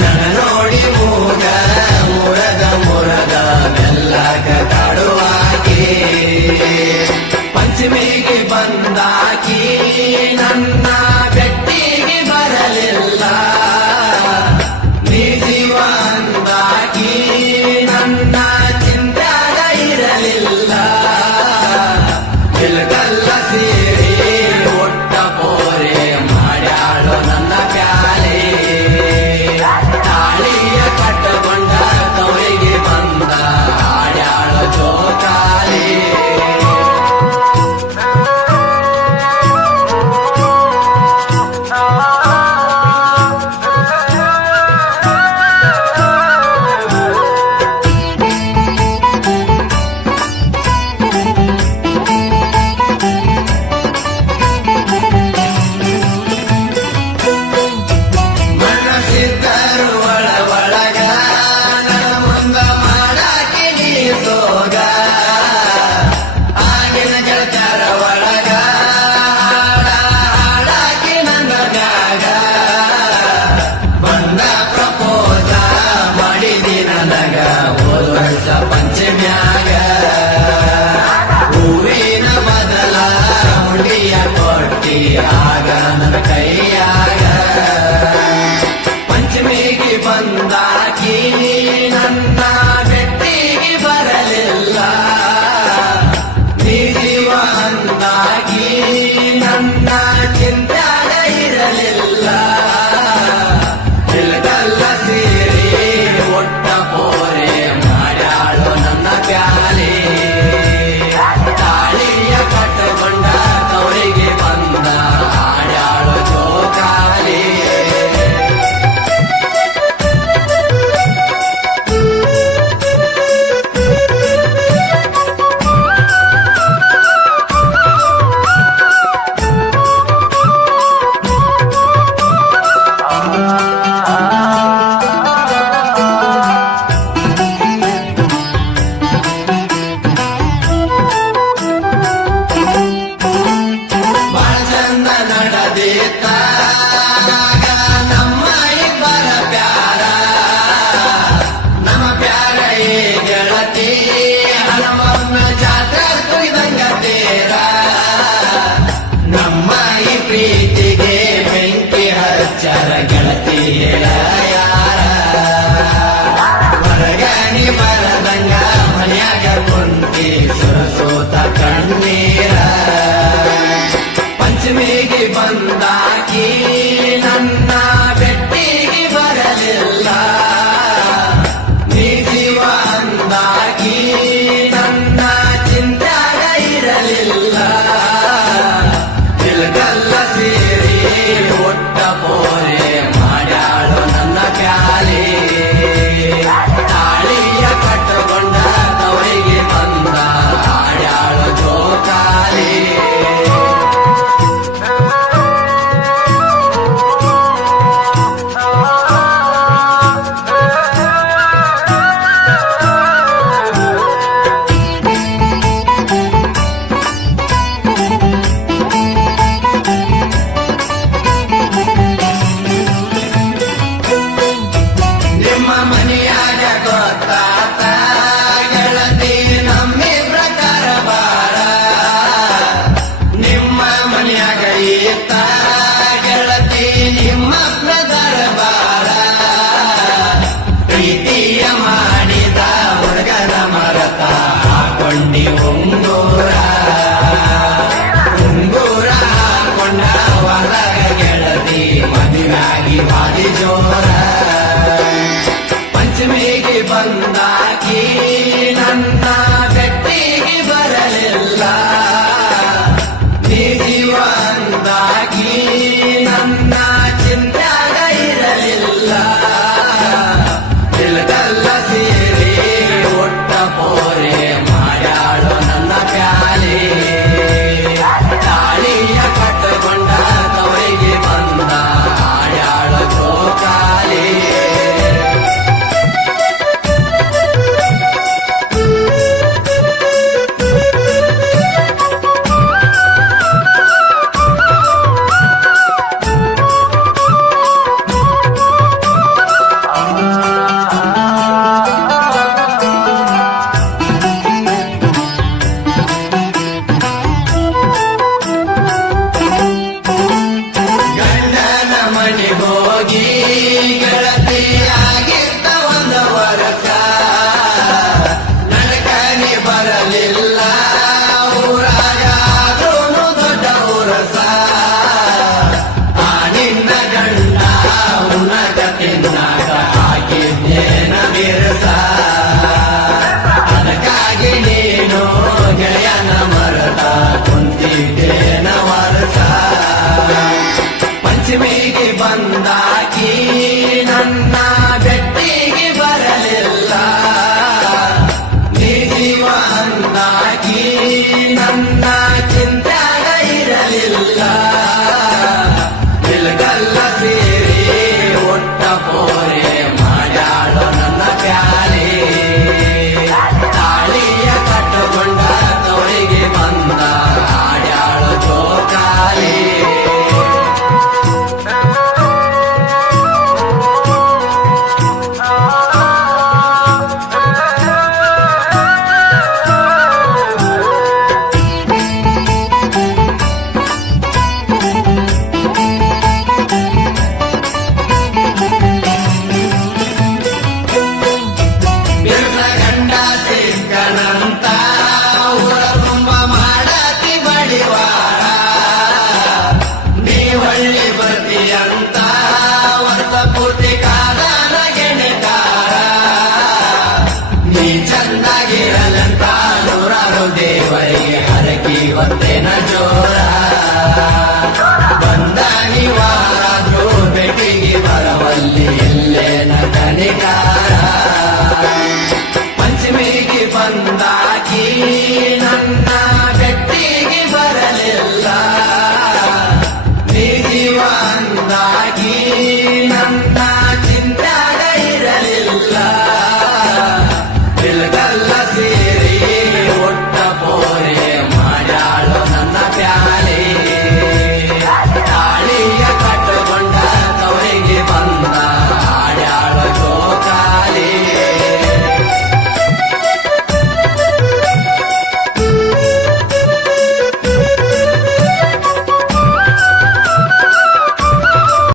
ನನ್ನ ನೋಡಿ ಮುರದ ಮೆಲ್ಲಗ ಕಾಡುವಾಕಿ ಪಂಚಮಿಗೆ ಬಂದಾಕಿ ನನ್ನ ಬೆಟ್ಟಿಗೆ ಬರಲಿಲ್ಲ ನೀ ಜೀವ ಅಂದಾಕಿ ನನ್ನ ಚಿಂತ್ಯಾಗ ಇರಲಿಲ್ಲ ಇಲ್ಗಲ್ಲ ಸೇರಿ ಒಟ್ಟ ಪೋರೆ ಮಾಡ್ಯಾಳು ನನ್ನ ಪ್ಯಾಲೆ ತಾಳಿಯ ಕಟ್ಟಕೊಂಡ ತವರಿಗೆ ಬಂದ ಆಡ್ಯಾಳು ಜೋಕಾಲಿ ಪಂಚಮ್ಯಾಗ ಹೂವಿನ ಬದಲ ಹುಂಡಿಯ ಕೊಟ್ಟಿ ಆಗ ನನ್ನ ಕೈಯಾಗ ಪಂಚಮಿಗೆ ಬಂದಾಕಿ ನನ್ನ ಬೆಟ್ಟಿಗೆ ಬರಲಿಲ್ಲ ನೀ ಜೀವ ಅಂದಾಕಿ ನನ್ನ ಚಿಂತ್ಯಾಗ ಇರಲಿಲ್ಲ ಇಲ್ಗಲ್ಲ ಸೇರಿ ಒಟ್ಟ ಪೋರೆ ಮಾಡ್ಯಾಳು ನನ್ನ ಪ್ಯಾಲೆ ತಾಳಿಯ ಕಟ್ಟಕೊಂಡ ತವರಿಗೆ ಬಂದ ಆಡ್ಯಾಳು ಜೋಕಾಲಿ ನಮ್ಮ ಇಬ್ಬರ ಪ್ಯಾರ ನಮ್ಮ ಪ್ಯಾರ ಗೆಳತಿ ಹನುಮಮ್ಮ ಜಾತ್ರೆ ಕುಯ್ದಂಗ ತೇರ ನಮ್ಮ ಈ ಪ್ರೀತಿಗೆ ಬೆಂಕಿ ಹಚ್ಚರ ಗೆಳತಿ ಯಾರ ಹೊರಗನಿ ಬರದಂಗ ಮನ್ಯಾಗ ಕುಂತಿ ಸುರಸೋತ ಕಣ್ಣೀರ ಪಂಚಮಿಗೆ ಬಂದಾಕಿ ನನ್ನ ಬೆಟ್ಟಿಗೆ ಬರಲಿಲ್ಲ ನೀ ಜೀವ ಅಂದಾಕಿ ನನ್ನ ಚಿಂತ್ಯಾಗ ಇರಲಿಲ್ಲ ಇಲ್ಗಲ್ಲ ಸೇರಿ ಒಟ್ಟ ಪೋರೆ ಮಾಡ್ಯಾಳು ನನ್ನ ಪ್ಯಾಲೆ ತಾಳಿಯ ಕಟ್ಟಕೊಂಡ ತವರಿಗೆ ಬಂದ ಆಡ್ಯಾಳು ಜೋಕಾಲಿ ಮನೆಯಾಗ ಗೊತ್ತಾತ ಗೆಳತಿ ನಮ್ಮಿಬ್ರ ಕರಬಾರ ನಿಮ್ಮ ಮನೆಯಾಗ ಈತ ಗೆಳತಿ ನಿಮ್ಮ ದರಬಾರ ಪ್ರೀತಿಯ ಮಾಡಿದ ಹುಡುಗನ ಮರತ ಹಾಕೊಂಡಿ ಉಂಗೂರ ಹಾಕೊಂಡ ಹೊರಗ ಗೆಳತಿ ಮದುವಾಗಿ ಬಾದಿ ಜೋರ ಪಂಚಮಿಗೆ ಬಂದಾಕಿ ನನ್ನ ಬೆಟ್ಟಿಗೆ ಬರಲಿಲ್ಲ ನೀ ಜೀವ ಅಂದಾಕಿ ನನ್ನ ಚಿಂತ್ಯಾಗ ಇರಲಿಲ್ಲ ಇಲ್ಗಲ್ಲ ಸೇರಿ ಒಟ್ಟ ಪೋರೆ ಮಾಡ್ಯಾಳು ನನ್ನ ಪ್ಯಾಲೆ ತಾಳಿಯ ಕಟ್ಟಕೊಂಡ ತವರಿಗೆ ಬಂದ ಆಡ್ಯಾಳು ಜೋಕಾಲಿ ಹೋಗಿ